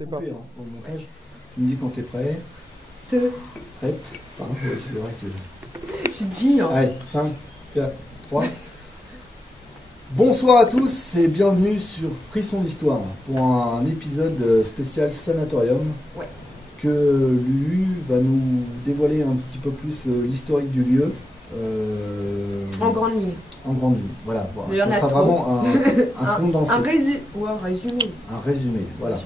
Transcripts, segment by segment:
C'est parti. Hein, pour le montage. Tu me dis quand t'es prêt. Prête. Pardon, c'est vrai que... J'ai une vie, hein. Allez, 5, 4, 3. Bonsoir à tous et bienvenue sur Frisson d'Histoire pour un épisode spécial Sanatorium. Ouais. Que Lulu va nous dévoiler un petit peu plus l'historique du lieu. En grande ligne. En grande ligne, voilà. Mais ça sera vraiment un condensé. Un résumé. Un résumé, voilà.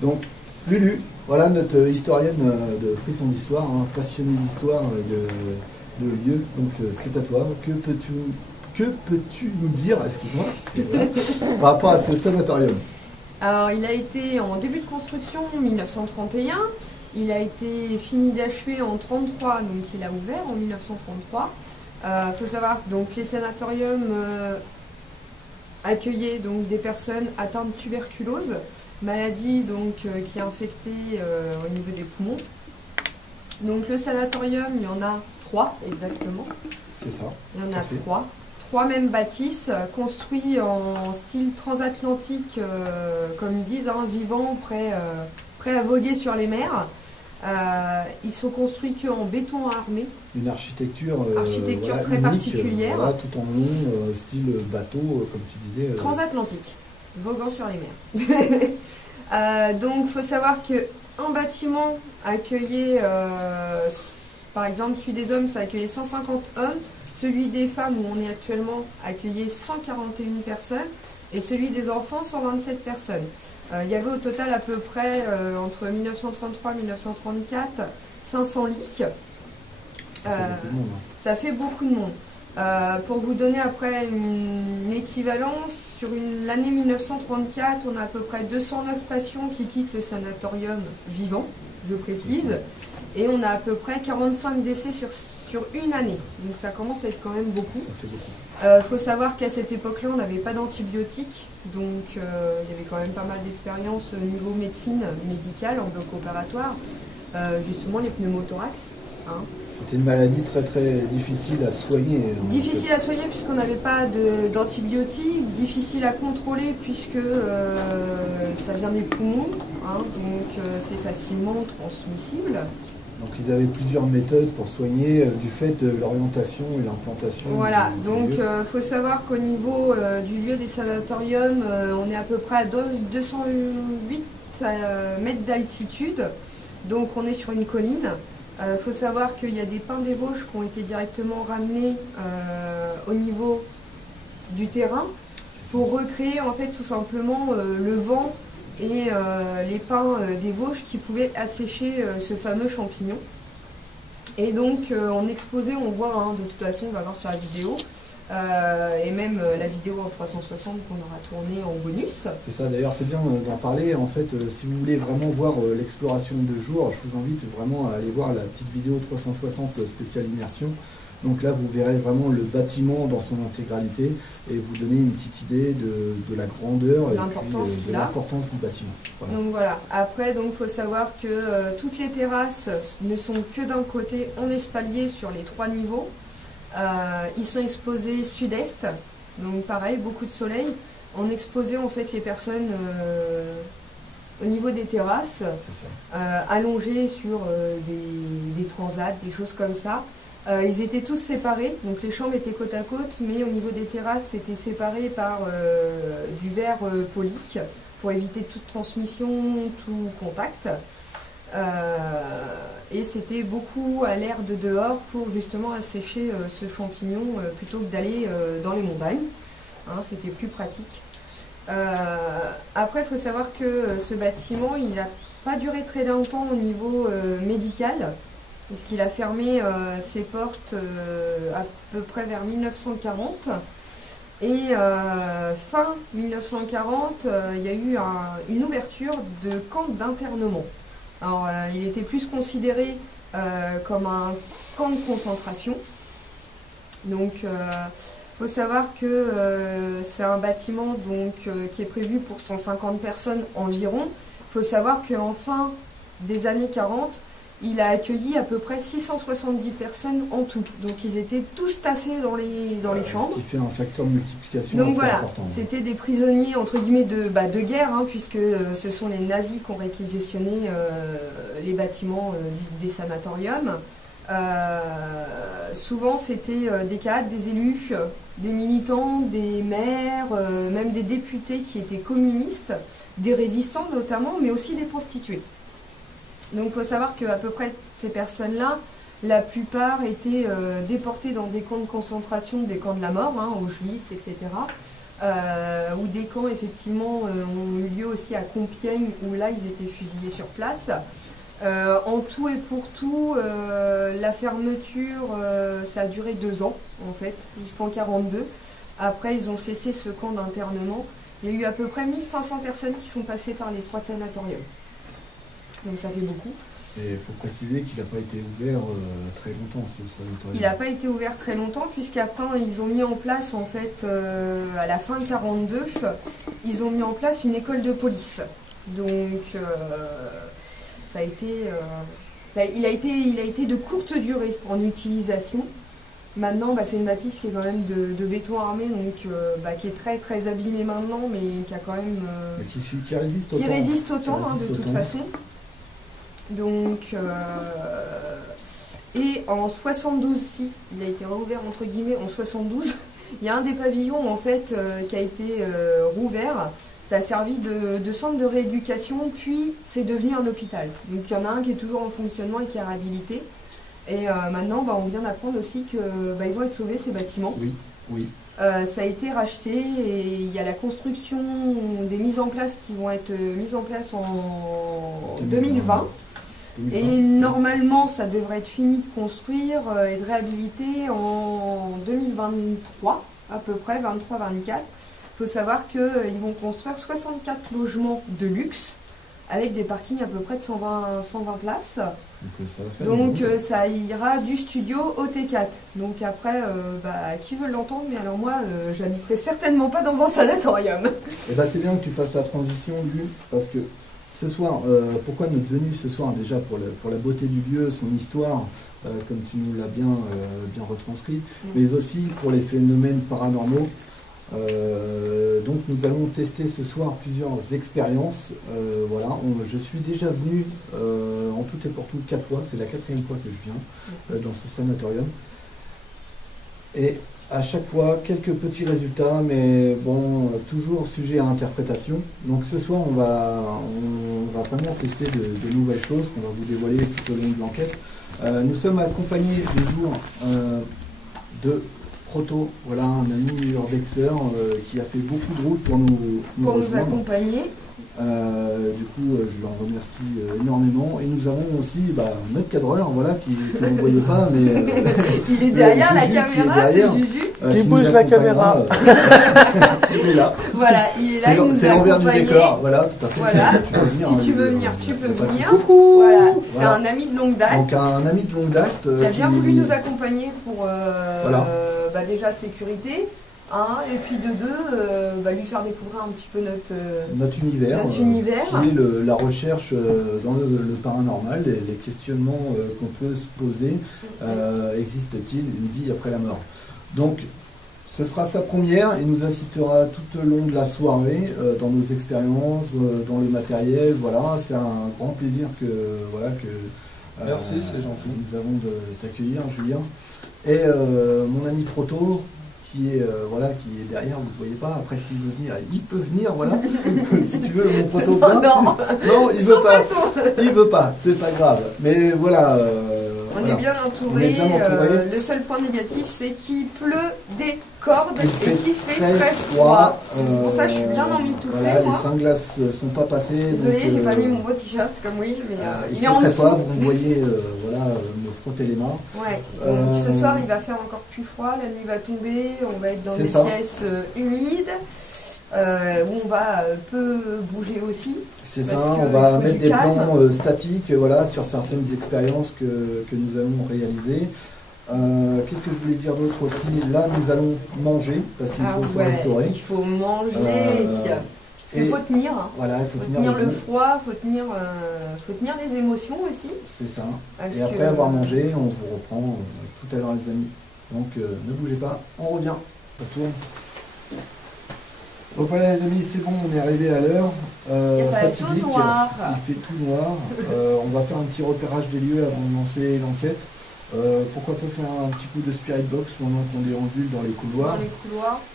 Donc, Lulu, voilà notre historienne de Frisson d'Histoire, hein, passionnée d'histoire de lieux. Donc, c'est à toi. Que peux-tu nous dire, excuse-moi, par rapport à ce sanatorium? Alors, il a été en début de construction en 1931. Il a été fini d'achever en 1933, donc il a ouvert en 1933. Faut savoir que donc, les sanatoriums accueillaient donc, des personnes atteintes de tuberculose, maladie donc, qui est infectée au niveau des poumons. Donc le sanatorium, il y en a 3 exactement. C'est ça. Il y en a 3. 3 mêmes bâtisses, construits en style transatlantique, comme ils disent, hein, vivants, prêts à voguer sur les mers. Ils sont construits qu'en béton armé. Une architecture voilà, très unique, particulière. Voilà, tout en long, style bateau, comme tu disais. Transatlantique, voguant sur les mers. Donc, il faut savoir qu'un bâtiment accueillait, par exemple, celui des hommes, ça accueillait 150 hommes. Celui des femmes, où on est actuellement, accueillait 141 personnes. Et celui des enfants, 127 personnes. Il y avait au total à peu près, entre 1933 et 1934, 500 lits. Ça fait beaucoup de monde. Pour vous donner après une équivalence, sur l'année 1934, on a à peu près 209 patients qui quittent le sanatorium vivant, je précise. Et on a à peu près 45 décès sur une année. Donc ça commence à être quand même beaucoup. Ça fait beaucoup. Faut savoir qu'à cette époque-là, on n'avait pas d'antibiotiques, donc il y avait quand même pas mal d'expérience au niveau médecine médicale, en bloc opératoire, justement les pneumothorax. Hein. C'était une maladie très très difficile à soigner. Difficile à soigner puisqu'on n'avait pas d'antibiotiques, difficile à contrôler puisque ça vient des poumons, hein, donc c'est facilement transmissible. Donc ils avaient plusieurs méthodes pour soigner du fait de l'orientation et l'implantation. Voilà, donc il faut savoir qu'au niveau du lieu des sanatoriums, on est à peu près à 208 mètres d'altitude, donc on est sur une colline. Il faut savoir qu'il y a des pins des Vosges qui ont été directement ramenés au niveau du terrain pour recréer en fait tout simplement le vent et les pins des Vosges qui pouvaient assécher ce fameux champignon. Et donc en exposé, on voit, hein, de toute façon, on va voir sur la vidéo, et même la vidéo en 360 qu'on aura tournée en bonus. C'est ça, d'ailleurs c'est bien d'en parler. En fait, si vous voulez vraiment voir l'exploration de jour, je vous invite vraiment à aller voir la petite vidéo 360 spéciale immersion. Donc là, vous verrez vraiment le bâtiment dans son intégralité et vous donner une petite idée de la grandeur et de l'importance du bâtiment. Voilà. Donc voilà. Après, il faut savoir que toutes les terrasses ne sont que d'un côté en espalier sur les 3 niveaux. Ils sont exposés sud-est, donc pareil, beaucoup de soleil. On exposait en fait les personnes au niveau des terrasses, allongées sur des transats, des choses comme ça. Ils étaient tous séparés, donc les chambres étaient côte à côte, mais au niveau des terrasses, c'était séparé par du verre poli pour éviter toute transmission, tout contact. Et c'était beaucoup à l'air de dehors pour justement assécher ce champignon plutôt que d'aller dans les montagnes. Hein, c'était plus pratique. Après, il faut savoir que ce bâtiment, il n'a pas duré très longtemps au niveau médical, puisqu'il a fermé ses portes à peu près vers 1940. Et fin 1940, il y a eu une ouverture de camp d'internement. Alors, il était plus considéré comme un camp de concentration. Donc, faut savoir que c'est un bâtiment donc, qui est prévu pour 150 personnes environ. Il faut savoir qu'en fin des années 40, il a accueilli à peu près 670 personnes en tout. Donc ils étaient tous tassés dans les chambres. Ce qui fait un facteur de multiplication donc assez voilà, important. c'était des prisonniers entre guillemets de guerre, hein, puisque ce sont les nazis qui ont réquisitionné les bâtiments des sanatoriums. Souvent c'était des cadres, des élus, des militants, des maires, même des députés qui étaient communistes, des résistants notamment, mais aussi des prostituées. Donc il faut savoir qu'à peu près ces personnes-là, la plupart étaient déportées dans des camps de concentration, des camps de la mort, hein, Auschwitz, etc. Ou des camps effectivement ont eu lieu aussi à Compiègne, où là ils étaient fusillés sur place. En tout et pour tout, la fermeture, ça a duré 2 ans en fait, jusqu'en 1942. Après ils ont cessé ce camp d'internement. Il y a eu à peu près 1500 personnes qui sont passées par les 3 sanatoriums. Donc ça fait beaucoup. Et il faut préciser qu'il n'a pas été ouvert très longtemps, ce sanatorium. Il n'a pas été ouvert très longtemps, puisqu'après ils ont mis en place, en fait, à la fin 1942, ils ont mis en place une école de police. Donc ça a été, il a été de courte durée en utilisation. Maintenant, c'est une bâtisse qui est quand même de béton armé, donc qui est très très abîmée maintenant, mais qui a quand même qui résiste autant, de toute façon. Donc, et en 72, si, il a été rouvert entre guillemets en 72, il y a un des pavillons en fait qui a été rouvert. Ça a servi de centre de rééducation, puis c'est devenu un hôpital. Donc il y en a un qui est toujours en fonctionnement et qui est réhabilité. Et maintenant, on vient d'apprendre aussi qu'ils vont être sauvés, ces bâtiments. Oui, oui. Ça a été racheté et il y a la construction des mises en place qui vont être mises en place en 2020. Et normalement, ça devrait être fini de construire et de réhabiliter en 2023, à peu près, 23-24. Il faut savoir qu'ils vont construire 64 logements de luxe, avec des parkings à peu près de 120 places. Donc ça ira du studio au T4. Donc après, qui veut l'entendre, mais alors moi, j'habiterai certainement pas dans un sanatorium. Et c'est bien que tu fasses la transition, Lu, parce que ce soir, pourquoi notre venue ce soir, déjà pour la beauté du lieu, son histoire, comme tu nous l'as bien retranscrit, mais aussi pour les phénomènes paranormaux. Donc nous allons tester ce soir plusieurs expériences. Voilà, je suis déjà venu en tout et pour tout 4 fois, c'est la 4e fois que je viens dans ce sanatorium. Et à chaque fois, quelques petits résultats, mais bon, toujours sujet à interprétation. Donc ce soir, on va vraiment tester de nouvelles choses qu'on va vous dévoiler tout au long de l'enquête. Nous sommes accompagnés du jour de Proto, voilà, un ami urbexer qui a fait beaucoup de route pour nous accompagner. Du coup, je l'en remercie énormément. Et nous avons aussi notre cadreur, voilà, que vous ne voyez pas, mais il est derrière la caméra, c'est Juju. Qui bouge la caméra. Il est là. Voilà, il est là, il nous c'est l'envers du décor, voilà, tout à fait. Voilà. Si tu veux venir, tu peux venir. Coucou. Voilà, c'est un ami de longue date. Donc un ami de longue date qui a bien voulu nous accompagner pour déjà sécurité. Et puis de 2, lui faire découvrir un petit peu notre univers, qui est la recherche dans le paranormal, les questionnements qu'on peut se poser. Existe-t-il une vie après la mort? Donc, ce sera sa première. Il nous assistera tout au long de la soirée dans nos expériences, dans le matériel. Voilà, c'est un grand plaisir merci, c'est gentil. Nous avons de t'accueillir, Julien. Et mon ami Proto, qui est derrière, vous ne voyez pas. Après, s'il veut venir, il peut venir, voilà. Si tu veux, mon Proto. Non, il veut pas. Il veut pas, c'est pas grave. Mais voilà. On est bien entouré. Le seul point négatif, c'est qu'il pleut des cordes et qu'il fait très froid. C'est pour ça que je suis bien emmitouflée. Voilà, les sunglasses ne sont pas passées. Désolée, j'ai pas mis mon beau t-shirt comme oui, mais il est en dessous. dessous. Vous me voyez me frotter les mains. Ouais. Donc, ce soir, il va faire encore plus froid. La nuit va tomber. On va être dans des pièces humides. Où on va peu bouger aussi. C'est ça, on va mettre des plans statiques sur certaines expériences que nous allons réaliser. Qu'est-ce que je voulais dire d'autre aussi? Là, nous allons manger, parce qu'il faut se restaurer. Il faut manger. Il faut tenir. Hein. Voilà, il faut tenir le froid, faut tenir les émotions aussi. C'est ça. Et après avoir mangé, on vous reprend tout à l'heure les amis. Donc ne bougez pas, on revient. Ça tourne. Donc voilà les amis, c'est bon, on est arrivé à l'heure. Fatidique, tout noir. Il fait tout noir. On va faire un petit repérage des lieux avant de lancer l'enquête. Pourquoi pas faire un petit coup de spirit box pendant qu'on déambule dans les couloirs.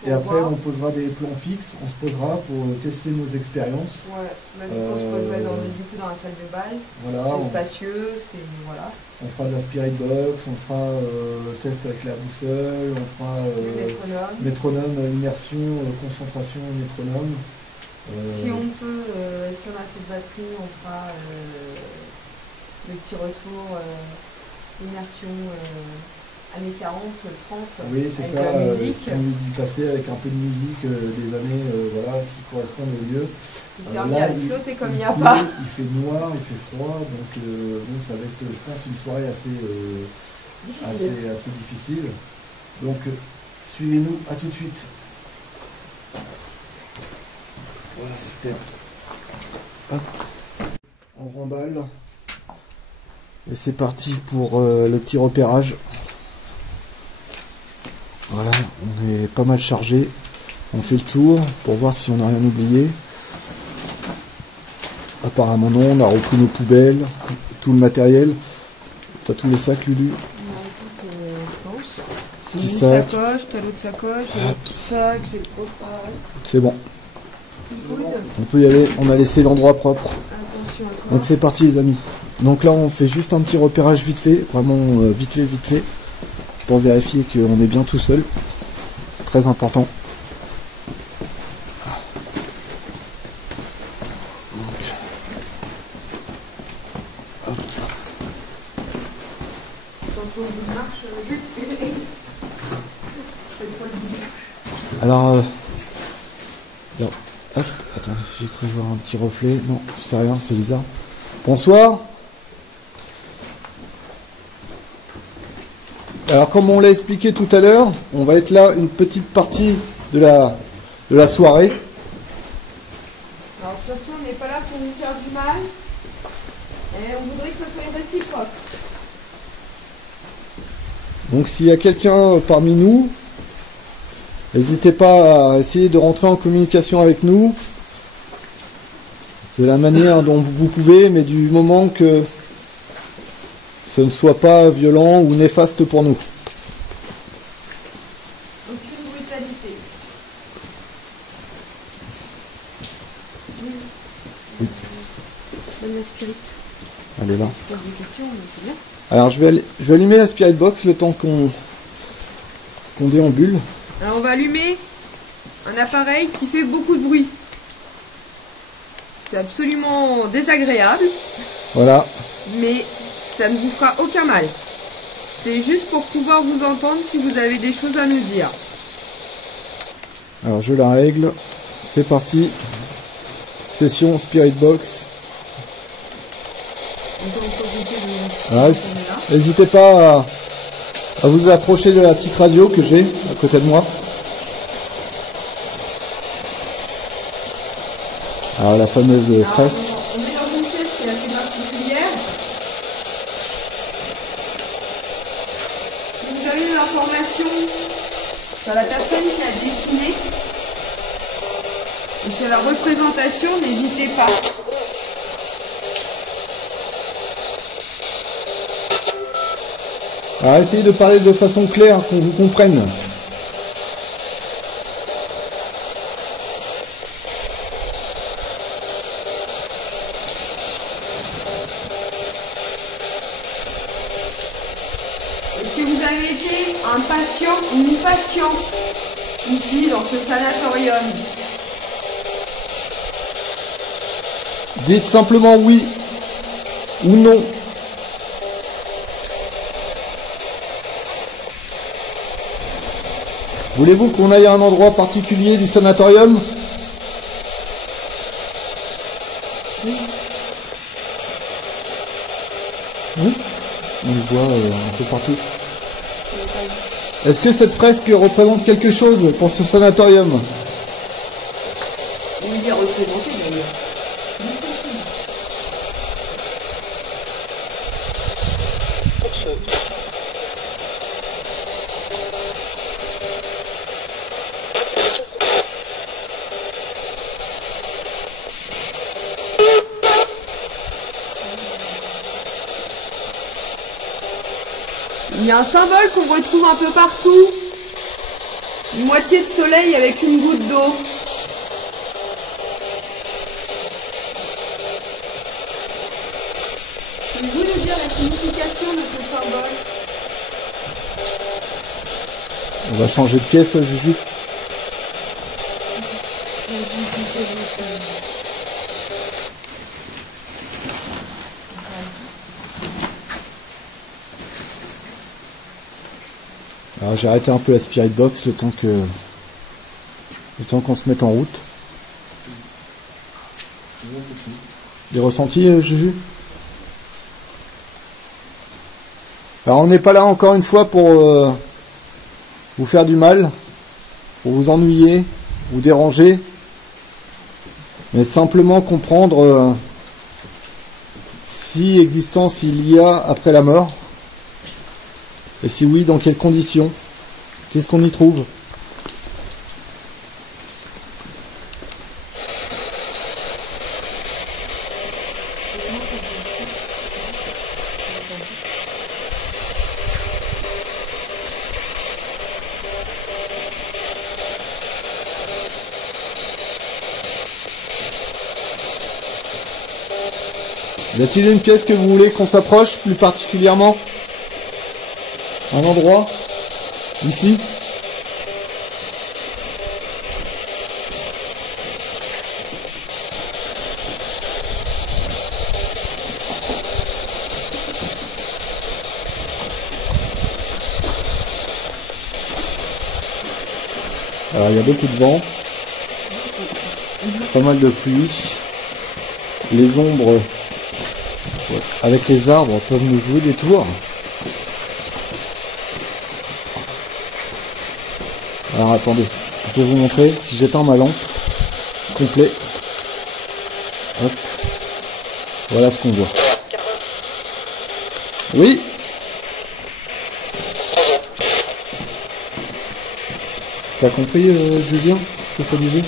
Et après on posera des plans fixes, on se posera pour tester nos expériences. Ouais, même on se poserait dans la salle de bal. Voilà, c'est spacieux, voilà. On fera de la spirit box, on fera test avec la boussole, on fera métronome, immersion, concentration, métronome. Si on peut, si on a cette batterie, on fera le petit retour. Immersion années 40, 30, oui, c'est ça, la musique. Du passé avec un peu de musique des années voilà, qui correspondent au lieu. Il sert à flotter comme il n'y a pas. Il fait noir, il fait froid, donc ça va être, je pense, une soirée assez difficile. Donc suivez-nous, à tout de suite. Voilà, super. Hop. On remballe. Et c'est parti pour le petit repérage. Voilà, on est pas mal chargé. On fait le tour pour voir si on n'a rien oublié. Apparemment non, on a repris nos poubelles, tout le matériel. T'as tous les sacs, Lulu? Je pense. Petit sac. Sacoche, t'as l'autre sacoche, le petit sac, les gros sacs. C'est bon. On peut y aller, on a laissé l'endroit propre. Attention à toi. Donc c'est parti les amis. Donc là on fait juste un petit repérage vite fait, vraiment vite fait, pour vérifier qu'on est bien tout seul. C'est très important. Alors, hop, attends, j'ai cru voir un petit reflet. Non, c'est rien, c'est Lisa. Bonsoir. Alors comme on l'a expliqué tout à l'heure, on va être là une petite partie de la soirée. Alors surtout on n'est pas là pour vous faire du mal et on voudrait que ce soit réciproque. Donc s'il y a quelqu'un parmi nous, n'hésitez pas à essayer de rentrer en communication avec nous de la manière dont vous pouvez, mais du moment que ce ne soit pas violent ou néfaste pour nous. Aucune brutalité. Oui. Donne la spirit. Elle est là. Je pose des questions, mais c'est bien. Alors je vais allumer la spirit box le temps qu'on déambule. Alors on va allumer un appareil qui fait beaucoup de bruit. C'est absolument désagréable. Voilà. Mais ça ne vous fera aucun mal. C'est juste pour pouvoir vous entendre si vous avez des choses à nous dire. Alors je la règle. C'est parti. Session Spirit Box. N'hésitez pas à vous approcher de la petite radio que j'ai à côté de moi. Alors la fameuse fresque. On est dans une pièce qui est assez particulière. Si vous avez une information sur la personne qui a dessiné et sur la représentation, n'hésitez pas. Alors essayez de parler de façon claire, qu'on vous comprenne. Est-ce que vous avez été un patient ou une patiente ici dans ce sanatorium? Dites simplement oui ou non. Voulez-vous qu'on aille à un endroit particulier du sanatorium? Oui. On le voit un peu partout. Est-ce que cette fresque représente quelque chose pour ce sanatorium? On va dire représente Il y a un symbole qu'on retrouve un peu partout. Une moitié de soleil avec une goutte d'eau. Pouvez-vous nous dire la signification de ce symbole? On va changer de pièce, Juju. Alors j'ai arrêté un peu la Spirit Box le temps qu'on se mette en route. Des ressentis, Juju? Alors on n'est pas là encore une fois pour vous faire du mal, pour vous ennuyer, vous déranger, mais simplement comprendre si existence il y a après la mort, et si oui, dans quelles conditions, qu'est-ce qu'on y trouve. Y a-t-il une pièce que vous voulez qu'on s'approche plus particulièrement? Un endroit? Ici? Alors il y a beaucoup de vent, pas mal de pluie, les ombres avec les arbres peuvent nous jouer des tours. Alors attendez, je vais vous montrer si j'éteins ma lampe complet. Hop. Voilà ce qu'on voit. Oui. T'as compris, Julien, ce que ça disait?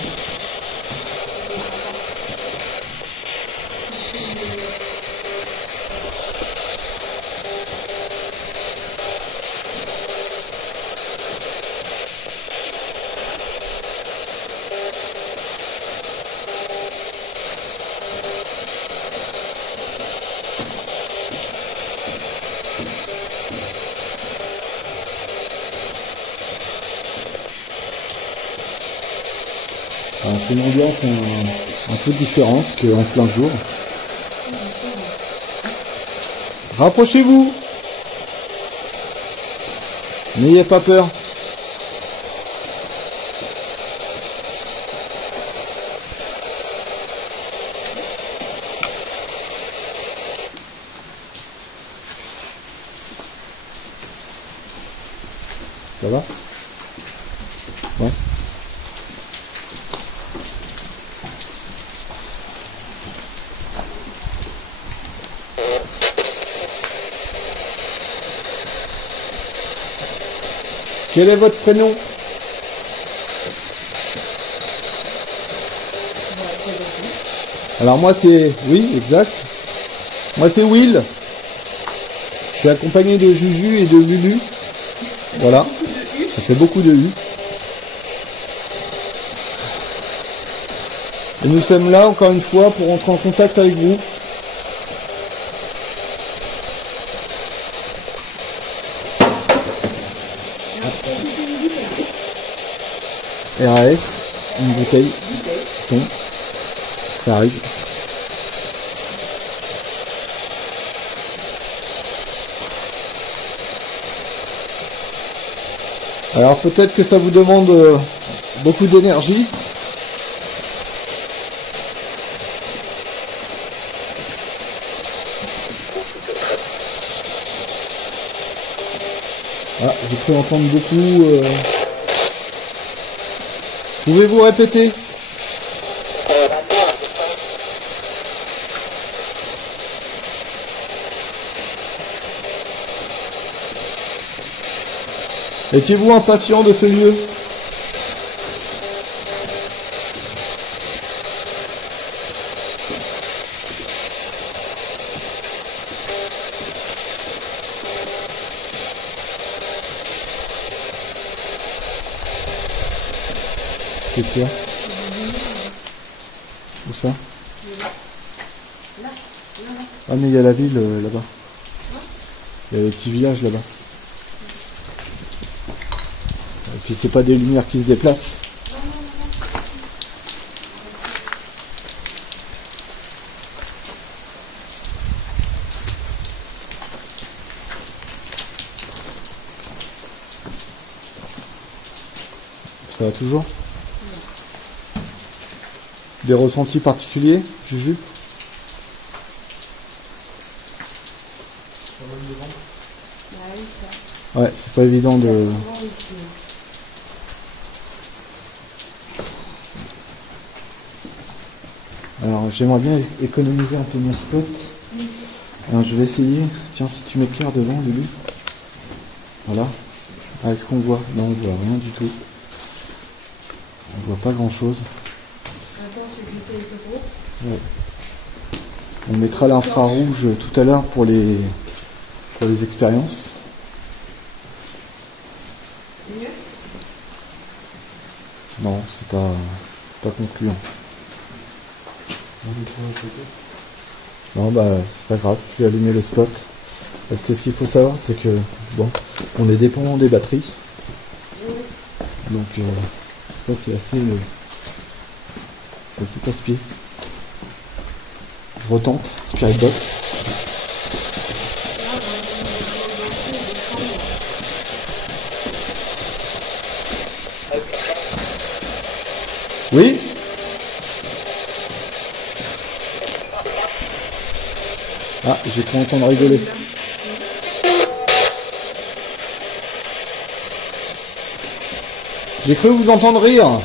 C'est une ambiance un peu différente qu'en plein jour. Rapprochez-vous. N'ayez pas peur. Ça va? Ouais. Quel est votre prénom? Alors moi c'est... Oui, exact. Moi c'est Will. Je suis accompagné de Juju et de Lulu. Voilà. Ça fait beaucoup de U. Et nous sommes là encore une fois pour entrer en contact avec vous. RAS, une bouteille, bon, ça arrive. Alors peut-être que ça vous demande beaucoup d'énergie. Ah, j'ai pu entendre beaucoup... Pouvez-vous répéter? Étiez-vous impatient de ce lieu? Qu'est-ce qu'il y a? Où ça? Ah mais il y a la ville là-bas. Il y a les petits villages là-bas. Et puis c'est pas des lumières qui se déplacent. Ça va toujours? Des ressentis particuliers, Juju? Ouais, c'est pas évident de... Alors j'aimerais bien économiser un peu mon spot. Alors je vais essayer. Tiens, si tu m'éclaires devant, Lulu. Voilà. Ah, est-ce qu'on voit? Non, on voit rien du tout. On voit pas grand chose. Ouais. On mettra l'infrarouge tout à l'heure pour les expériences. Non, c'est pas concluant. Non, bah c'est pas grave, je vais allumer le spot. Parce que ce qu'il faut savoir, c'est que bon, on est dépendant des batteries. Donc ça c'est assez casse-pied. Je retente, Spirit Box. Oui? Ah, j'ai cru entendre rigoler. J'ai cru vous entendre rire.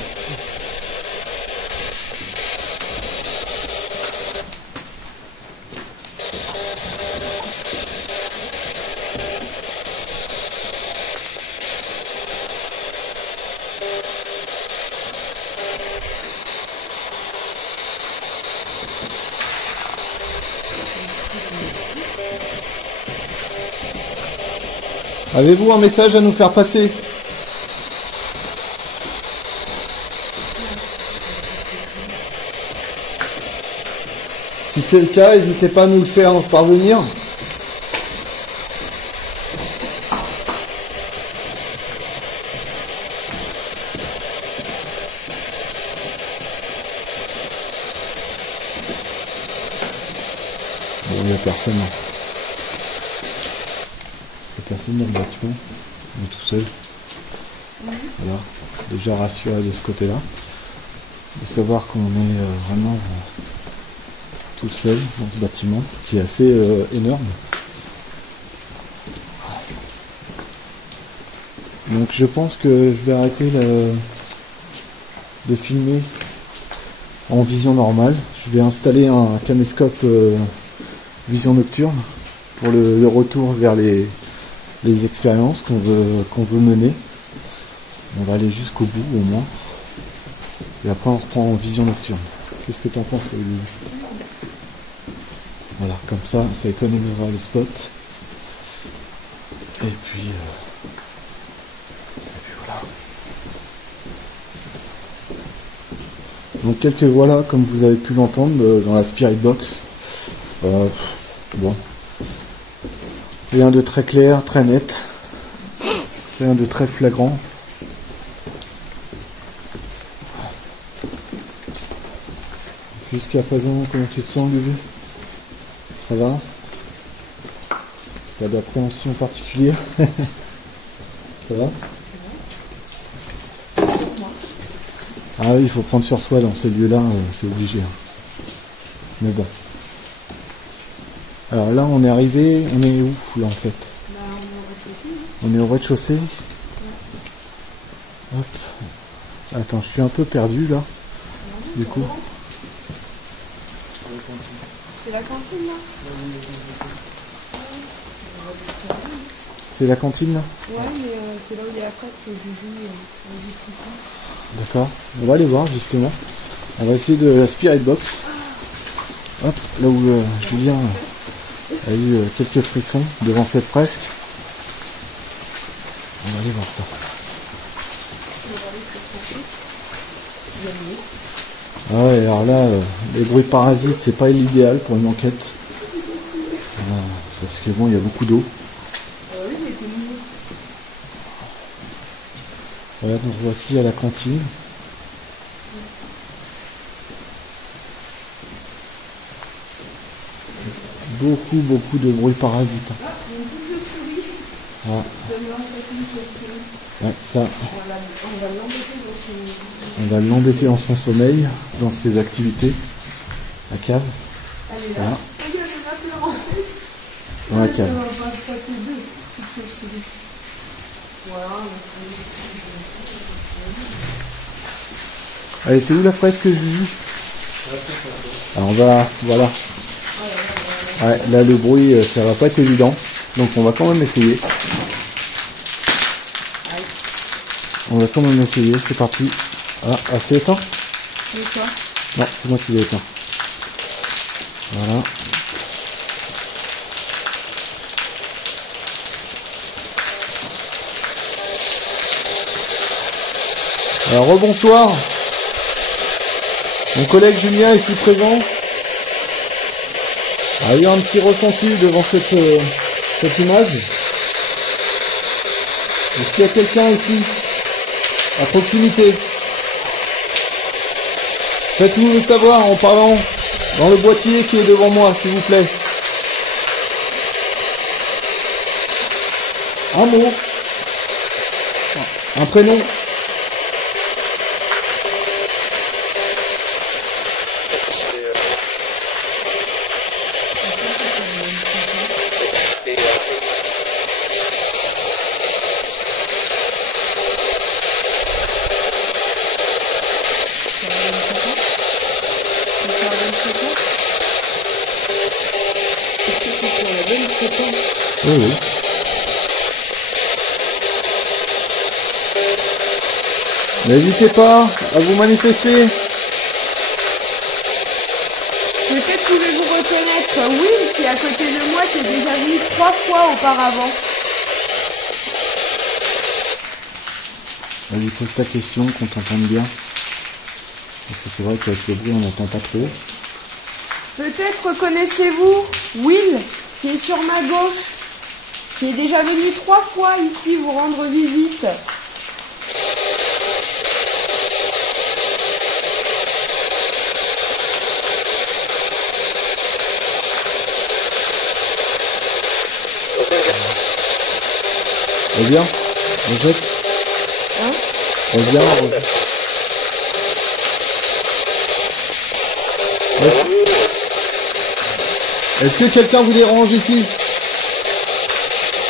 Avez-vous un message à nous faire passer? Si c'est le cas, n'hésitez pas à nous le faire parvenir. Bon, il n'y a personne. Personne dans le bâtiment, on est tout seul. Voilà, déjà rassuré de ce côté-là, de savoir qu'on est vraiment tout seul dans ce bâtiment qui est assez énorme. Donc je pense que je vais arrêter de filmer en vision normale. Je vais installer un caméscope vision nocturne pour le retour vers les expériences qu'on veut mener. On va aller jusqu'au bout au moins. Et après on reprend en vision nocturne. Qu'est-ce que tu en penses, Olivier? Voilà, comme ça économisera le spot. Et puis voilà. Donc quelques voilà, comme vous avez pu l'entendre dans la Spirit Box. Bon. Rien de très clair, très net. Rien de très flagrant. Jusqu'à présent, comment tu te sens, Lulu? Ça va? Pas d'appréhension particulière? Ça va? Ah oui, il faut prendre sur soi dans ces lieux-là, c'est obligé. Mais bon. Alors là, on est arrivé, on est où là en fait? On est au rez-de-chaussée. Ouais. Hop. Attends, je suis un peu perdu là. Du coup. C'est la cantine là? C'est la cantine là? Ouais, mais c'est là où il y a la presse que je joue. D'accord. On va aller voir justement. On va essayer de la Spirit Box. Hop, là où Julien a eu quelques frissons devant cette fresque. On va aller voir ça. Ah ouais, alors là, les bruits parasites, c'est pas l'idéal pour une enquête. Parce que bon, il y a beaucoup d'eau. Oui, j'ai été mouillée. Voilà, nous voici à la cantine. Beaucoup de bruits parasites. Ah, il y a une petite chauve-souris. Ah. Je vais lui remplacer une chauve-souris. Ouais, ça, On va l'embêter dans son... on va l'embêter dans son sommeil, dans ses activités. La cave. Elle est là. Voilà. Regarde, elle va pleurer. Dans la cave. On va passer deux petites chauves-souris. Voilà. Elle était où la fresque, Juju? Alors voilà. Ouais, là le bruit, ça va pas être évident. Donc on va quand même essayer. C'est parti. Ah, c'est éteint? C'est quoi? Non, c'est moi qui l'ai éteint. Voilà. Alors rebonsoir. Mon collègue Julien ici présent a eu un petit ressenti devant cette image. Est-ce qu'il y a quelqu'un ici à proximité? Faites-nous le savoir en parlant dans le boîtier qui est devant moi, s'il vous plaît. Un mot. Un prénom. Oui. N'hésitez pas à vous manifester. Peut-être pouvez-vous reconnaître Will qui est à côté de moi, qui est déjà venu 3 fois auparavant. Vas-y, pose ta question, qu'on t'entende bien. Parce que c'est vrai qu'avec le bruit, on n'entend pas trop. Peut-être reconnaissez-vous Will qui est sur ma gauche, qui est déjà venu 3 fois ici vous rendre visite. Reviens, en fait. Hein? Reviens. Est-ce que quelqu'un vous dérange ici?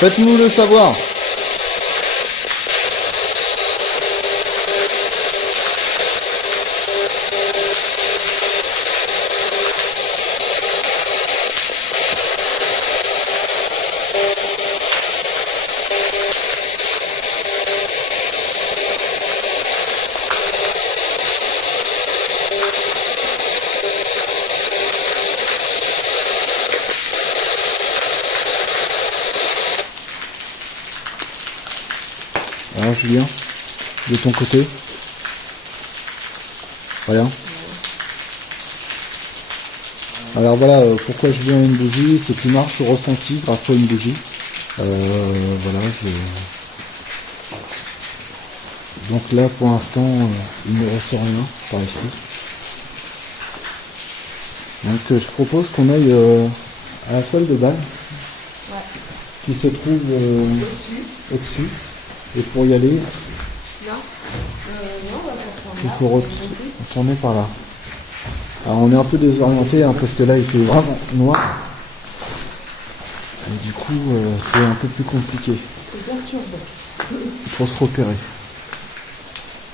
Faites-nous le savoir. Alors Julien, de ton côté? Rien. Alors voilà, pourquoi Julien a une bougie, c'est qu'il marche au ressenti grâce à une bougie. Voilà, donc là pour l'instant, il ne ressort rien par ici. Donc je propose qu'on aille à la salle de bal, qui se trouve au-dessus. Et pour y aller, il faut retourner par là. Alors on est un peu désorienté parce que là il fait vraiment noir. Et du coup c'est un peu plus compliqué. Pour se repérer.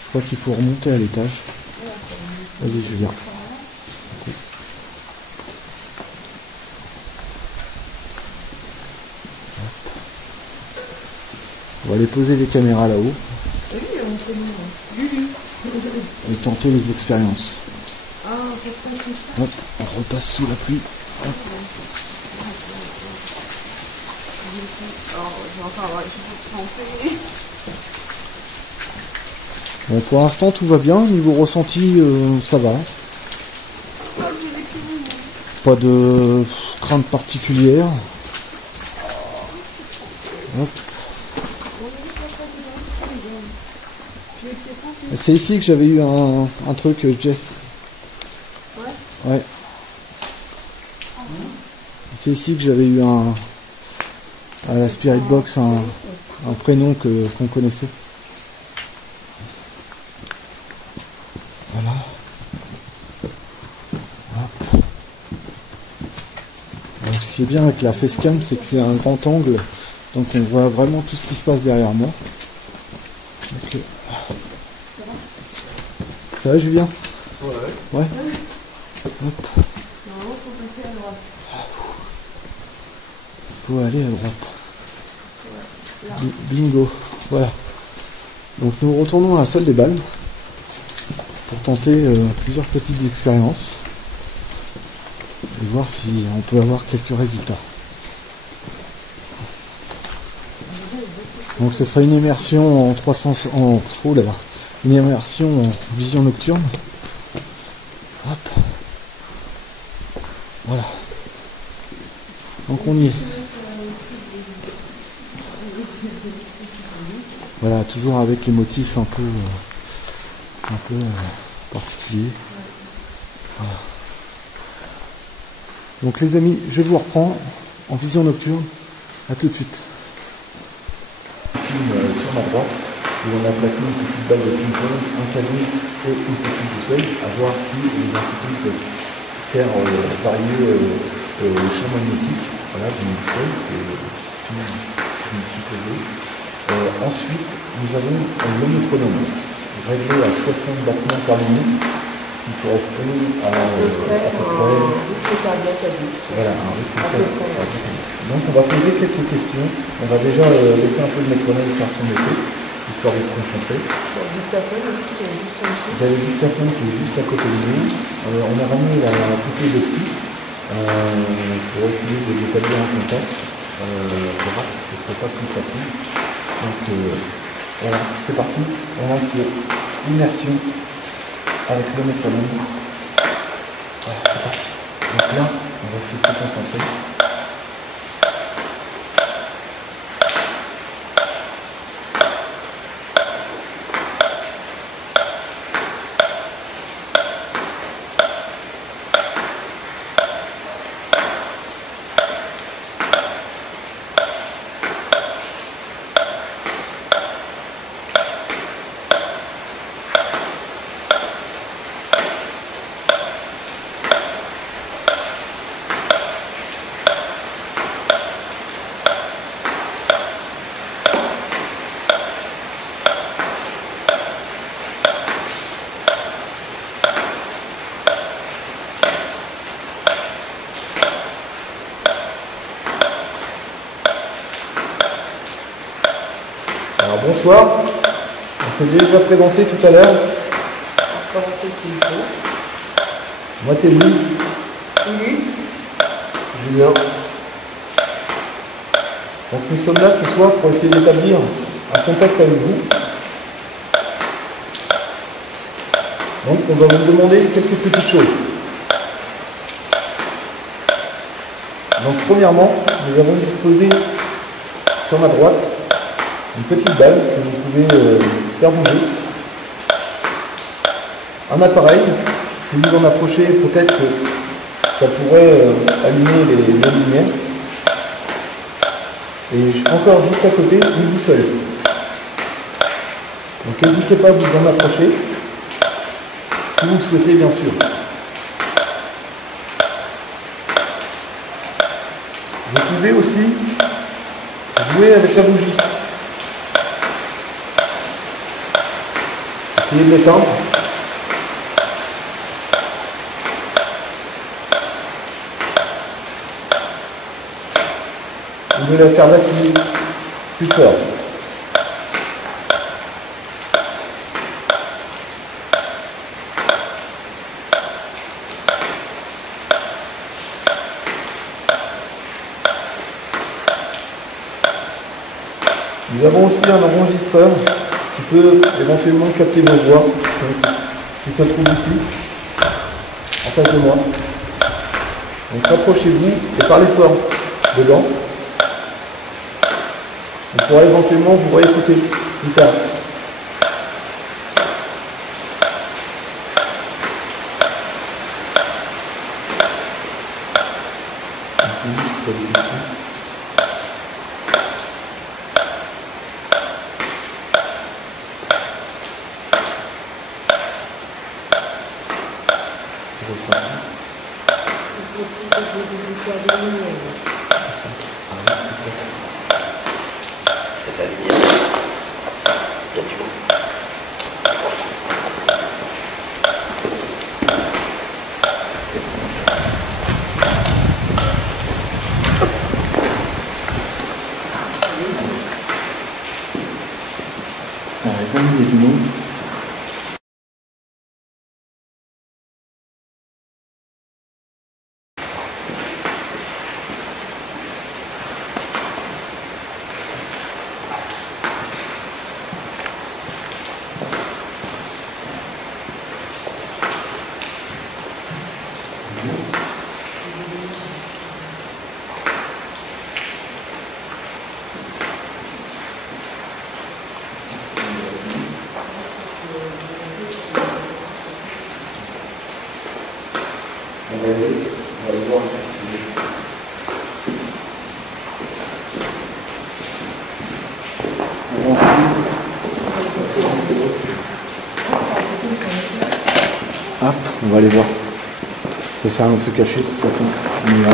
Je crois qu'il faut remonter à l'étage. Vas-y Julien. On va aller poser les caméras là-haut. Et tenter les expériences. Hop, on repasse sous la pluie. Hop. Bon, pour l'instant tout va bien, niveau ressenti ça va. pas de crainte particulière. Hop. C'est ici que j'avais eu un truc, Jess. Ouais. C'est ici que j'avais eu à la Spirit Box un prénom qu'on connaissait. Voilà. Hop. Donc, ce qui est bien avec la facecam, c'est que c'est un grand angle, donc on voit vraiment tout ce qui se passe derrière moi. Donc, ça va, Julien? Ouais. Hop. Faut aller à droite. Bingo. Voilà. Donc nous retournons à la salle des balles pour tenter plusieurs petites expériences et voir si on peut avoir quelques résultats. Donc ce sera une immersion en 300 une immersion en vision nocturne. Hop. Voilà. Donc on y est. Voilà, toujours avec les motifs un peu particuliers. Voilà. Donc les amis, je vous reprends en vision nocturne. À tout de suite. Sur ma droite, où on a placé une petite balle de ping-pong, un canon et une petite boussole, à voir si les entités peuvent faire varier le champ magnétique. Voilà, d'une boussole, c'est ce que je me suis posé. Ensuite, nous avons le métronome, réglé à 60 battements par minute, qui correspond à peu près... Voilà, un rythme cardiaque. Donc on va poser quelques questions. On va déjà laisser un peu le métronome faire son effet, histoire de se concentrer. Vous avez le dictaphone qui est juste à côté de nous. On a ramené la poupée de psy pour essayer d'établir un contact. On verra si ce ne serait pas plus facile. Donc voilà, c'est parti. On lance l'immersion avec le métronome. Voilà, c'est parti. Donc là, on va essayer de se concentrer. Alors bonsoir, on s'est déjà présenté tout à l'heure. Moi c'est Louis. Julien. Donc nous sommes là ce soir pour essayer d'établir un contact avec vous. Donc on va vous demander quelques petites choses. Donc premièrement, nous avons disposé sur ma droite une petite balle que vous pouvez faire bouger. Un appareil, si vous en approchez, peut-être que ça pourrait allumer les lumières. Et encore juste à côté, une boussole. Donc n'hésitez pas à vous en approcher, si vous le souhaitez bien sûr. Vous pouvez aussi jouer avec la bougie. Essayez de l'éteindre. Vous devez la faire vaciller plus fort. Nous avons aussi un enregistreur qui peut éventuellement capter vos voix, qui se trouve ici, en face de moi. Donc rapprochez-vous et parlez fort dedans. On pourra éventuellement vous réécouter plus tard. Il y a du monde. On va aller voir un petit hop, on va aller voir. Ça sert à rien de se cacher, de toute façon. On y va.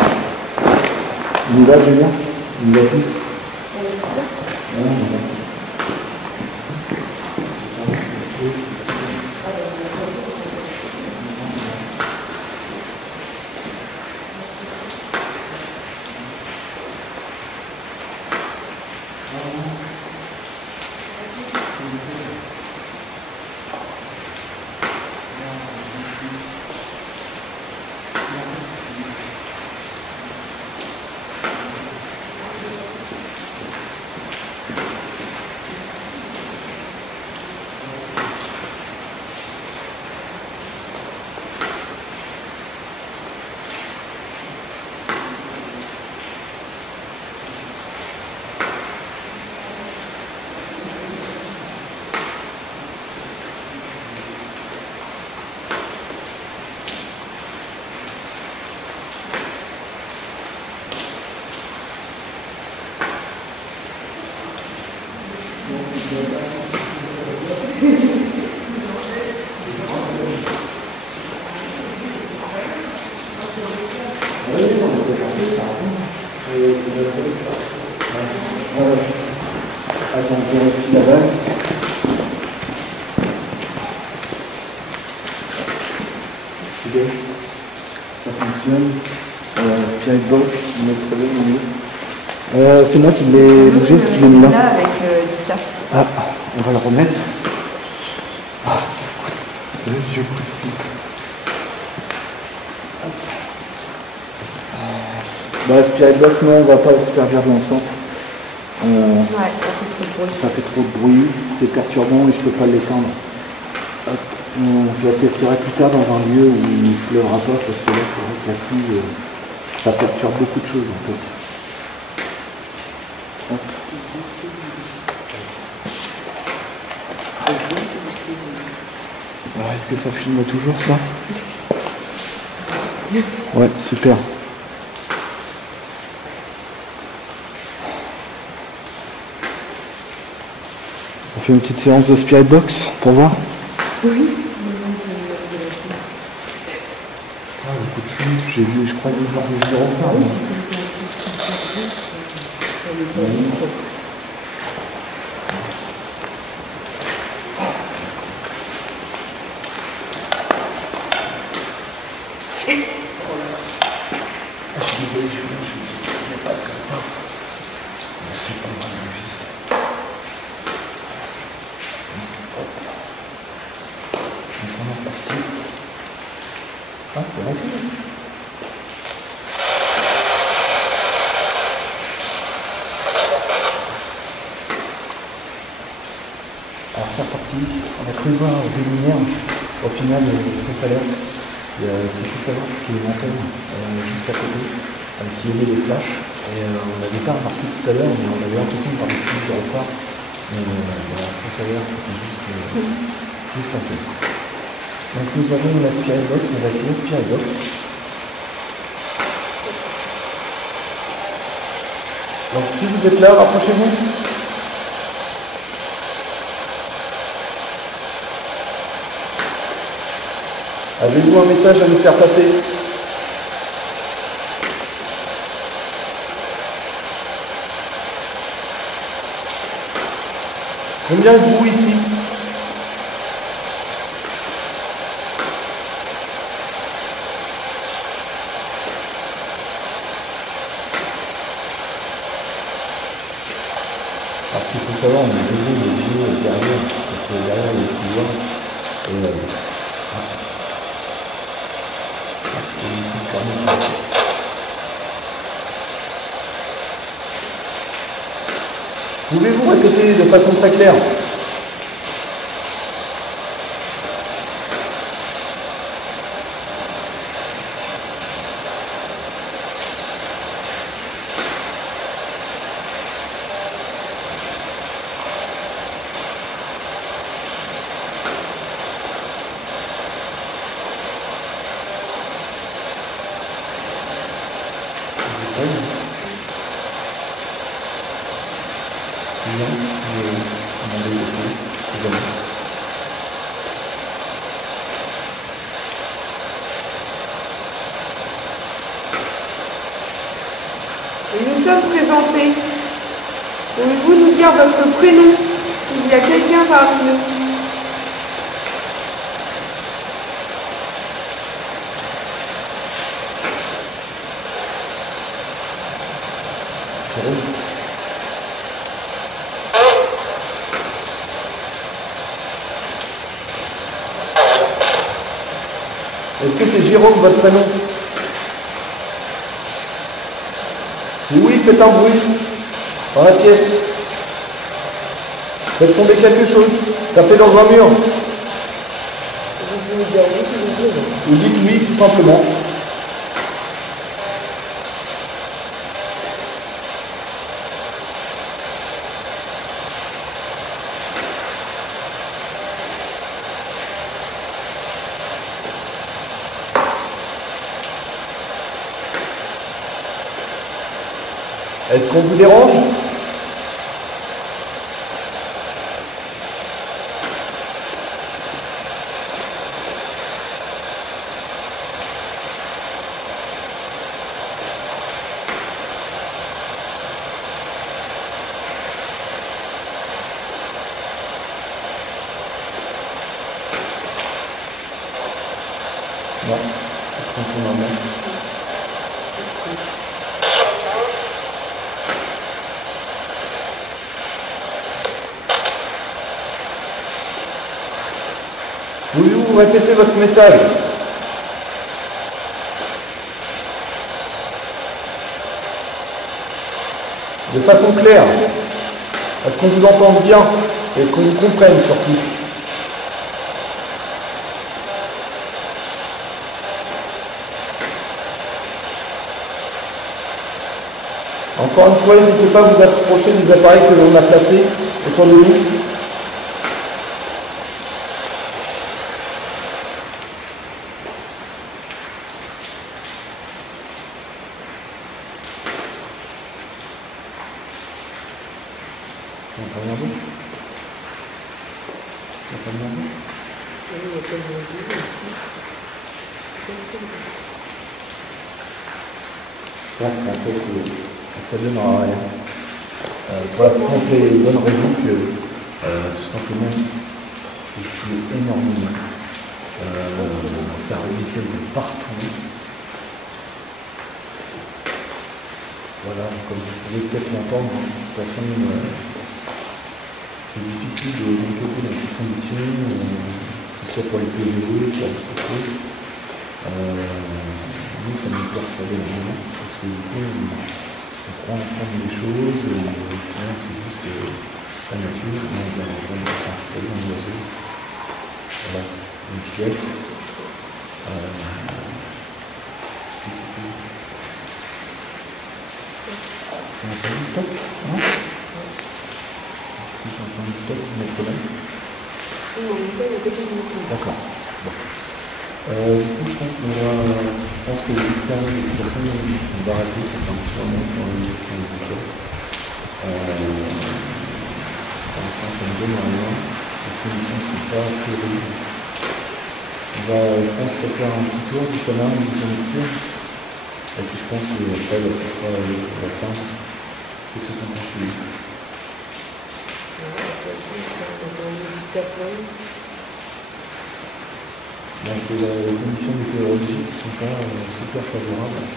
On y va, Julien? On y va tous? Ouais, on y va. Attends, je vérifie la base. C'est bien. Ça fonctionne. Spirit Box, c'est moi qui l'ai bougé, qui l'ai mis là. Ah, on va le remettre. Ah, le vieux coup de fil. Bah, Spirit Box, non, on va pas se servir de l'encens. Ouais, ça fait trop de bruit, c'est perturbant et je peux pas l'éteindre. Je la testerai plus tard dans un lieu où il ne pleuvra pas parce que là, c'est vrai que la pluie, ça perturbe beaucoup de choses en fait. Alors, est-ce que ça filme toujours ça? Ouais, super. On fait une petite séance de Spirit Box pour voir? Oui. Ah, le coup de fil, j'ai vu, je crois que je vais refaire. Je suis désolé, je ne pas comme ça. J'ai pas le droit de bouger. Donc on est parti. Ah, c'est vrai. Alors c'est reparti. On a cru voir des lumières. Au final, il fait ça l'air. Ce qu'il faut savoir, c'est qu'il y a une antenne juste à côté qui émet les flashs. Et on n'avait pas remarqué tout à l'heure, mais on avait l'impression de parler plus de retard. Mais voilà, il faut savoir que c'était juste un peu. Donc nous avons une aspirine-box, on va essayer l'aspirine-box. Donc si vous êtes là, rapprochez-vous. Avez-vous un message à nous faire passer? Combien êtes-vous ici? Parce qu'il faut savoir, on est désolé les yeux derrière, parce que derrière il y a le couloir. Et pouvez-vous répéter de façon très claire? Nous sommes présentés. Pouvez-vous nous dire votre prénom, s'il y a quelqu'un parmi nous? Est-ce que c'est Jérôme votre prénom? Si oui, faites un bruit dans la pièce. Faites tomber quelque chose. Tapez dans un mur. Vous dites oui, tout simplement. Est-ce qu'on vous dérange? Non, c'est un peu normal. Pouvez-vous répéter votre message? De façon claire, à ce qu'on vous entende bien et qu'on vous comprenne surtout. Encore une fois, n'hésitez pas à vous approcher des appareils que l'on a placés autour de vous. Je pense qu'en fait, ça ne donnera rien. Pour la simple et bonne raison que, tout simplement, il pleut énormément. Ça ruisselle de partout. Voilà, comme vous pouvez peut-être l'entendre, de toute façon, c'est difficile de m'occuper dans ces conditions, que ce soit pour les PVE, pour les choses. Nous, ça nous perturbe énormément, parce que du coup, on prend en compte des choses, c'est juste la nature, on a vraiment un oiseau. Voilà, une pièce. On a entendu top, non? J'ai entendu top, mes collègues. D'accord. Bon. Du coup, je pense que les experts, de toute façon, on va arrêter, ça fait un petit moment qu'on les essaie. Pour l'instant, ça ne donne rien. Les conditions ne sont pas terribles. On va, je pense, faire un petit tour du sonar, une deuxième lecture. Et puis je pense que après, là, ce sera la fin. Qu'est-ce qu'on continue? C'est les conditions météorologiques qui ne sont pas super favorables.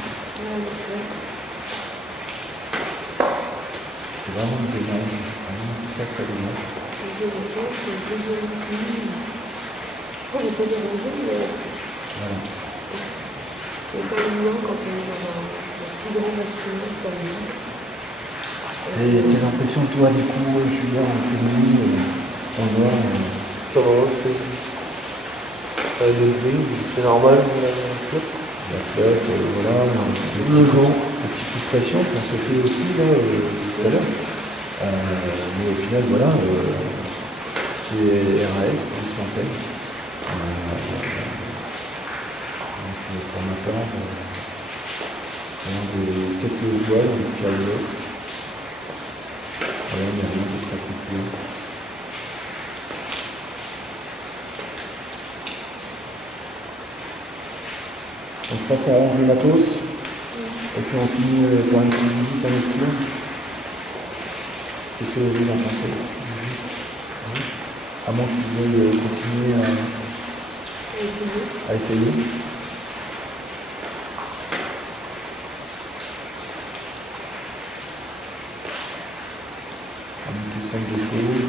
C'est vraiment dommage, vraiment très très dommage. Voilà. C'est pas évident quand on est dans un si grand bâtiment comme lui. Tes impressions, toi, du coup, Julien, en commun, en noir Ça va, c'est le bruit, c'est normal. La flotte, voilà, le vent, un petit coup de pression qu'on se fait aussi là, tout à l'heure. Mais au final, voilà, c'est RAF, plus l'antenne. Donc pour ma part, quelques doigts dans l'escalier. Voilà, mais rien de très compliqué. Donc je pense qu'on range le matos, et puis on finit par une petite visite en lecture. Qu'est-ce que vous en pensez? À moins que vous veuillez continuer à essayer. Un simple des choses.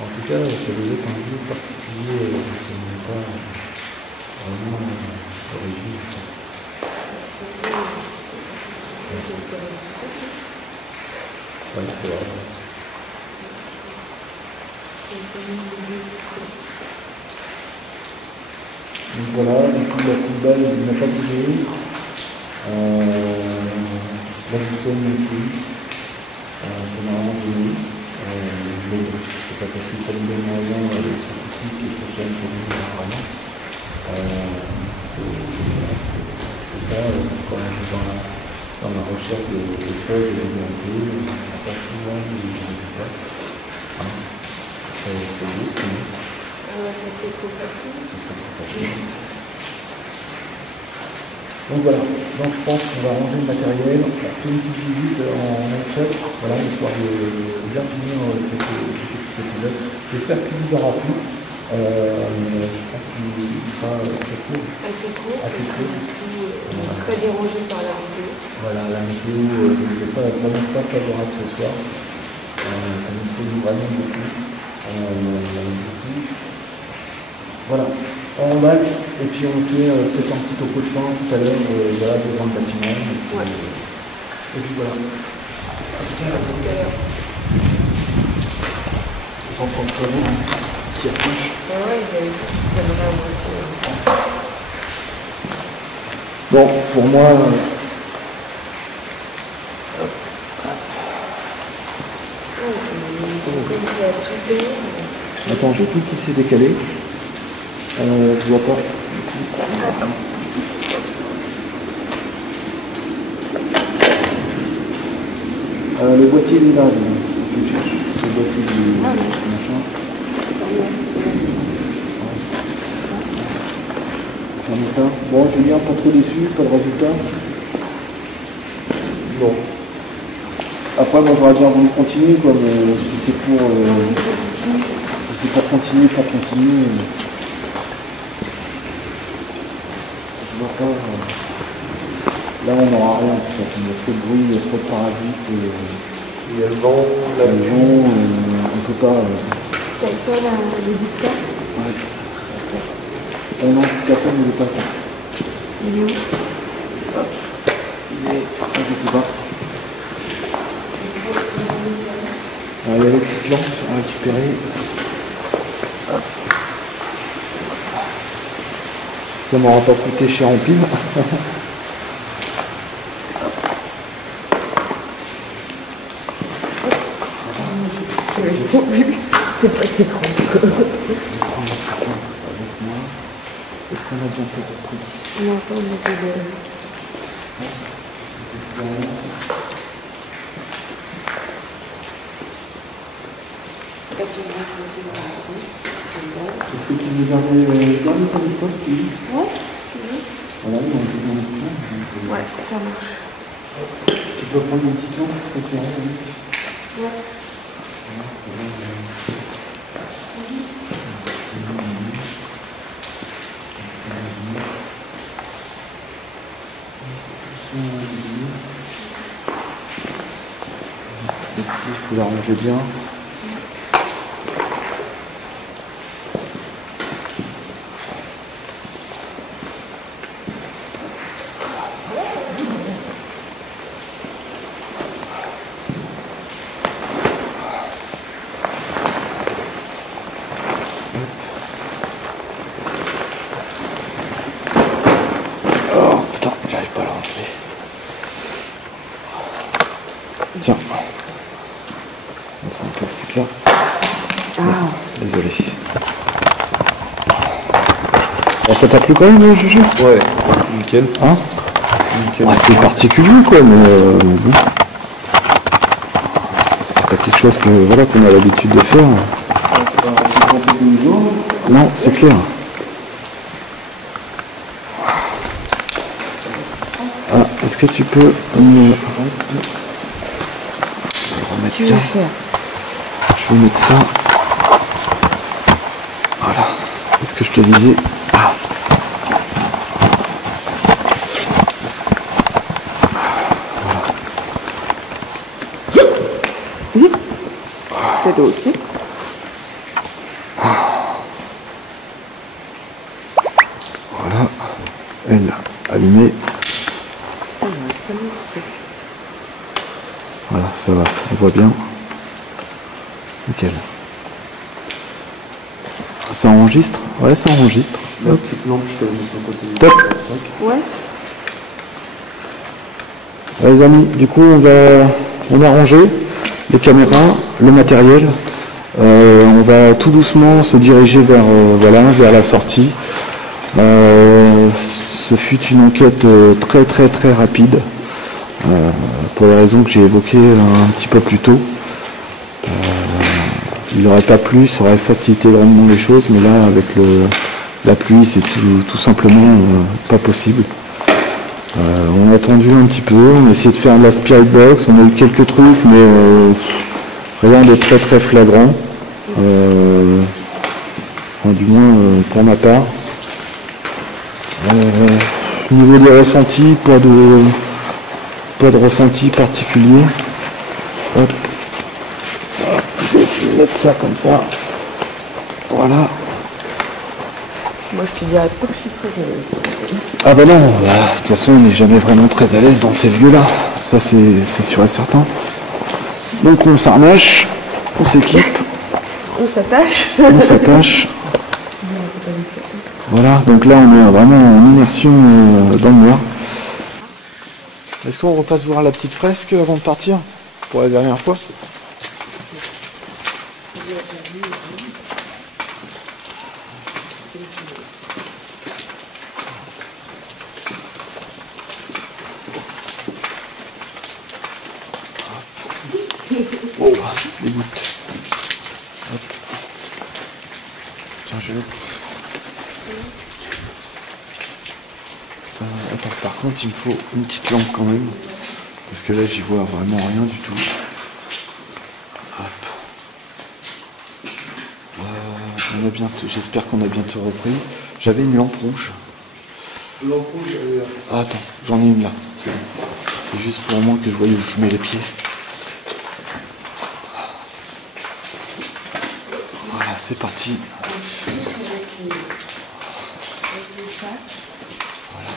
En tout cas, ça devait être un lieu particulier, ce n'est pas vraiment d'origine. Oui, c'est vrai. Donc voilà, du coup la petite balle n'a pas bougé. La boussole non plus. C'est marrant de nous. Mais bon, c'est pas parce que ça nous donne rien ce coup-ci que les prochaines ça nous donne rien. C'est ça, quand on est dans la recherche de preuves de vérité, on n'a pas souvent des résultats. Ce serait trop beau sinon. Ça serait trop facile. Ce serait trop facile. Donc voilà, donc je pense qu'on va ranger le matériel, on fait une petite visite en night, voilà, histoire de bien finir cet petit épisode. J'espère qu'il vous aura plu. Je pense qu'il sera très court. Assez court. Très dérangé par la météo. Voilà, la météo n'est vraiment pas favorable ce soir. Ça nous fait vraiment beaucoup. Voilà, on emballe et puis on fait peut-être un petit topo de fin tout à l'heure, voilà, devant le bâtiment. Et puis voilà. J'entends pas beaucoup qui approche. Bon, pour moi. Attends, j'ai tout qui s'est décalé. Je vois pas. Le boîtier il est là. Le boîtier du machin. Fermez ça. Bon, Julien, pas trop déçu, pas de résultat. Bon. Après, moi j'aurais bien voulu continuer, quoi, mais si c'est pour continuer, pour continuer. Je vois pas. Là, on n'aura rien, de toute façon. Il y a trop de bruit, il y a trop de parasites. Il y a le vent, la pluie. On peut pas. T'as pas le dictat? Ouais. Non, cette personne ne veut pas faire. Il est où? Il est. Je sais pas. Alors, il y a les petites lampes à récupérer. Hop. Ça m'aura pas coûté cher en pile. C'est pas si grand. Est-ce qu'on a bien fait de trucs? Non, pas on a des... Est-ce que tu veux garder ton téléphone? Ouais, tu veux. Voilà, il y a un petit peu. Ouais, ça marche. Tu peux prendre une petite lampe pour t'éclairer? Ouais. Ici, il faut l'arranger bien. Oh putain, j'arrive pas à l'enlever. Tiens. C'est un peu le truc là. Ah. Désolé. Bon, ça t'a plu quand même, Juju? Ouais, nickel. Hein? Nickel. Ah, c'est particulier quoi, mais bon. C'est pas quelque chose que voilà qu'on a l'habitude de faire. Non, c'est clair. Ah, est-ce que tu peux me remettre Tu veux bien? faire. Je vais mettre ça. Voilà. C'est ce que je te disais. Ah. C'est ok. Voilà. Elle allumée. Voilà, ça va. On voit bien. Nickel. Ça enregistre? Ouais, ça enregistre. La petite lampe, je te la mets sur le côté du Top. sac. Ouais. Les amis, du coup on a rangé les caméras, le matériel. On va tout doucement se diriger vers, vers la sortie. Ce fut une enquête très rapide, pour les raisons que j'ai évoquées un petit peu plus tôt. Il n'aurait pas plu, ça aurait facilité grandement les choses, mais là avec la pluie c'est tout simplement pas possible. On a attendu un petit peu, on a essayé de faire de la spirit box, on a eu quelques trucs, mais rien de très flagrant. Du moins pour ma part. Au niveau des ressentis, pas de ressenti particulier. Hop. Je vais mettre ça comme ça. Voilà. Moi, je te dirais pas que je suis très à l'aise. Ah bah non, de toute façon on n'est jamais vraiment très à l'aise dans ces lieux-là, ça c'est sûr et certain. Donc on s'arnache, on s'équipe, On s'attache. on s'attache. Voilà, donc là on est vraiment en immersion dans le noir. Est-ce qu'on repasse voir la petite fresque avant de partir, pour la dernière fois? Oh, des gouttes. Hop. Tiens, je vais... Attends, par contre, il me faut une petite lampe quand même. Parce que là, j'y vois vraiment rien du tout. Hop. J'espère qu'on a bientôt repris. J'avais une lampe rouge. Lampe rouge, Ah, attends, j'en ai une là. C'est bon. C'est juste pour moi que je voyais où je mets les pieds. Voilà, c'est parti. Voilà.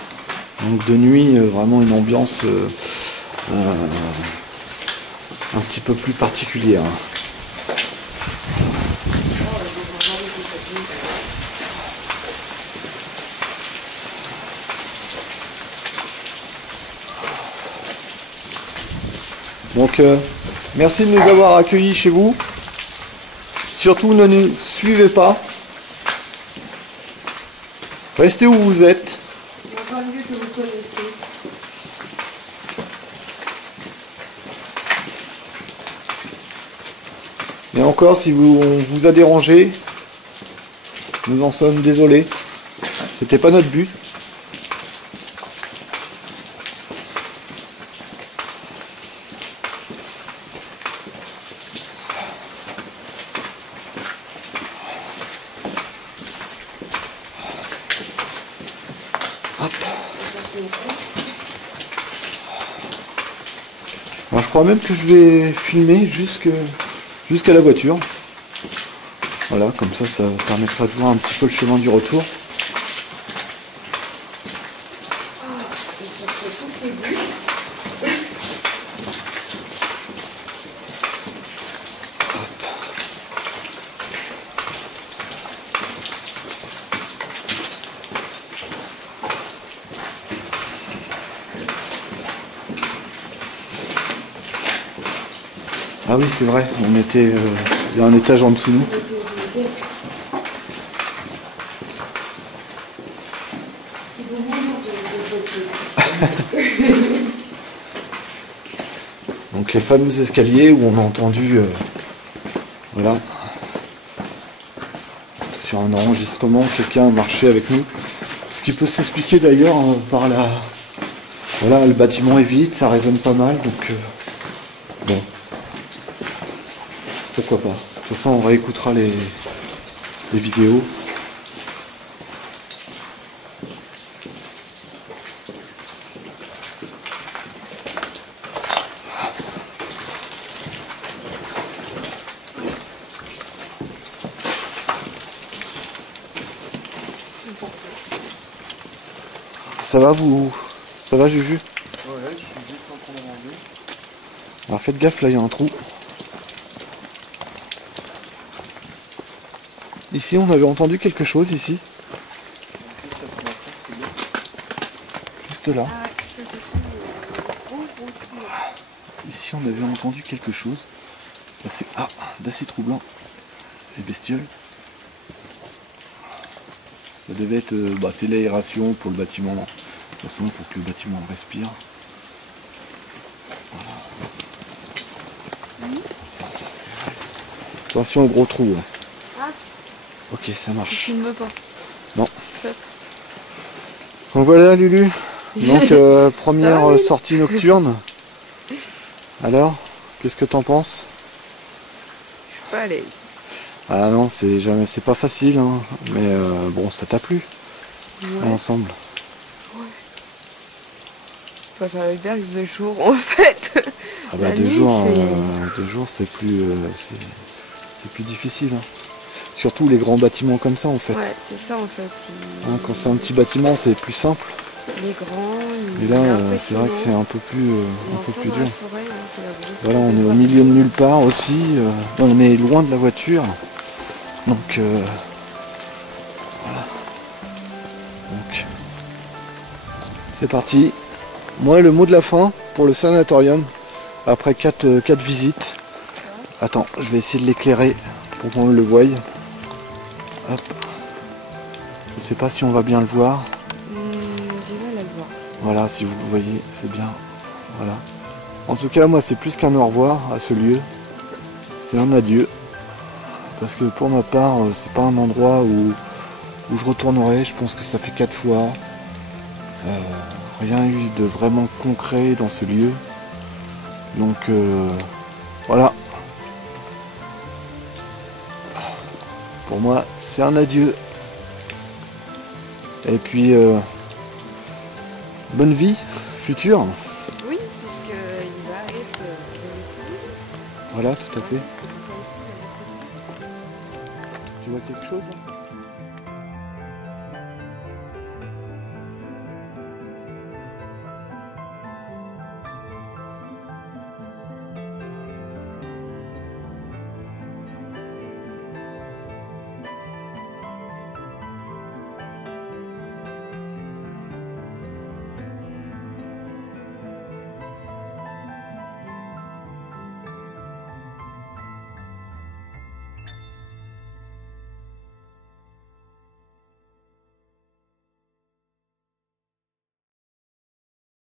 Donc de nuit, vraiment une ambiance un petit peu plus particulière. Donc merci de nous avoir accueillis chez vous. Surtout ne nous suivez pas. Restez où vous êtes. On va mieux que vous connaissez. Et encore, si on vous a dérangé, nous en sommes désolés. C'était pas notre but. Hop. Alors je crois même que je vais filmer jusqu'à la voiture. Voilà, comme ça permettra de voir un petit peu le chemin du retour. Ah oui, c'est vrai, on était, il y a un étage en dessous de nous. Donc les fameux escaliers où on a entendu, voilà, sur un enregistrement, quelqu'un marchait avec nous. Ce qui peut s'expliquer d'ailleurs par la... Voilà, le bâtiment est vide, ça résonne pas mal, donc bon. Pourquoi pas. De toute façon, on réécoutera les vidéos. Ça va vous? Ça va Juju? Ouais, je suis juste en train de ranger. Alors faites gaffe, là il y a un trou. Ici on avait entendu quelque chose ici. Juste là. Ici on avait entendu quelque chose. D'assez troublant. Les bestioles. Ça devait être, c'est l'aération pour le bâtiment. De toute façon, pour que le bâtiment respire. Voilà. Attention au gros trou. Hein. Ah. Ok, ça marche. Tu ne veux pas. Non. Donc voilà Lulu. Donc première sortie nocturne. Alors, qu'est-ce que t'en penses? Je suis pas à l'aise. Ah non, c'est pas facile, hein. Mais bon, ça t'a plu, Ouais. ensemble. Ouais. Je préfère le berg de jour en fait. Ah bah La 2 nuit, jours, c'est- 2 jours c'est plus difficile. Hein. Surtout les grands bâtiments comme ça en fait. Ouais, c'est ça en fait. Hein, quand c'est un petit bâtiment, c'est plus simple. Les grands. Et là, c'est vrai que c'est un peu plus dur. Forêt, hein, c'est la grosse Voilà, on forêt est au de milieu de nulle part aussi. On est loin de la voiture. Donc voilà. Donc c'est parti. Moi le mot de la fin pour le sanatorium, après 4 visites. Attends, je vais essayer de l'éclairer pour qu'on le voie. Hop. Je sais pas si on va bien le voir. J'ai mal à le voir. Voilà, si vous le voyez, c'est bien. Voilà. En tout cas, moi, c'est plus qu'un au revoir à ce lieu. C'est un adieu. Parce que pour ma part, c'est pas un endroit où je retournerai. Je pense que ça fait 4 fois. Rien eu de vraiment concret dans ce lieu. Donc, voilà. Pour moi, c'est un adieu. Et puis, bonne vie future. Oui, puisqu'il va être. Voilà, tout à fait. Tu vois quelque chose là ?